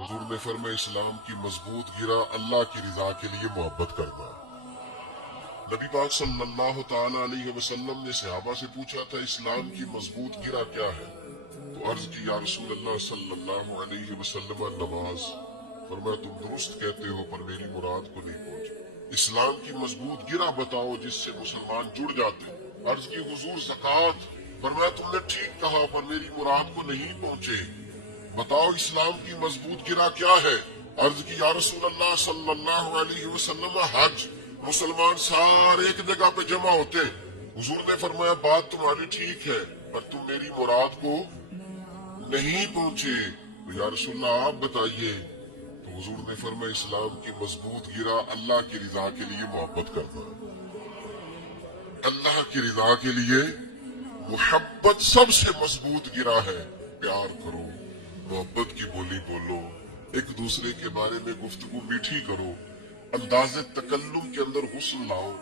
حضور نے فرمایا اسلام کی مضبوط گرا اللہ کی رضا کے لیے محبت کرنا۔ نبی پاک صلی اللہ تعالی علیہ وسلم نے صحابہ سے پوچھا تھا اسلام کی مضبوط گرا کیا ہے؟ تو عرض کی یا رسول اللہ صلی اللہ علیہ وسلم نماز۔ فرمایا تم درست کہتے ہو پر میری مراد کو نہیں پہنچے۔ اسلام کی مضبوط گرا بتاؤ جس سے مسلمان جڑ جاتے۔ عرض کی حضور زکوٰۃ۔ فرمایا تم نے ٹھیک کہا پر میری مراد کو نہیں پہنچے، بتاؤ اسلام کی مضبوط گرا کیا ہے؟ عرض کی یا رسول اللہ صلی اللہ علیہ وسلم حج۔ مسلمان سارے ایک جگہ پہ جمع ہوتے ہیں۔ حضور نے فرمایا بات تمہاری ٹھیک ہے پر تم میری مراد کو نہیں پہنچے، تو یا رسول اللہ آپ بتائیے۔ تو حضور نے فرمایا اسلام کی مضبوط گرا اللہ کی رضا کے لیے محبت کرنا۔ اللہ کی رضا کے لیے محبت سب سے مضبوط گرا ہے۔ پیار کرو، محبت کی بولی بولو، ایک دوسرے کے بارے میں گفتگو میٹھی کرو، انداز تکلم کے اندر حسن لاؤ،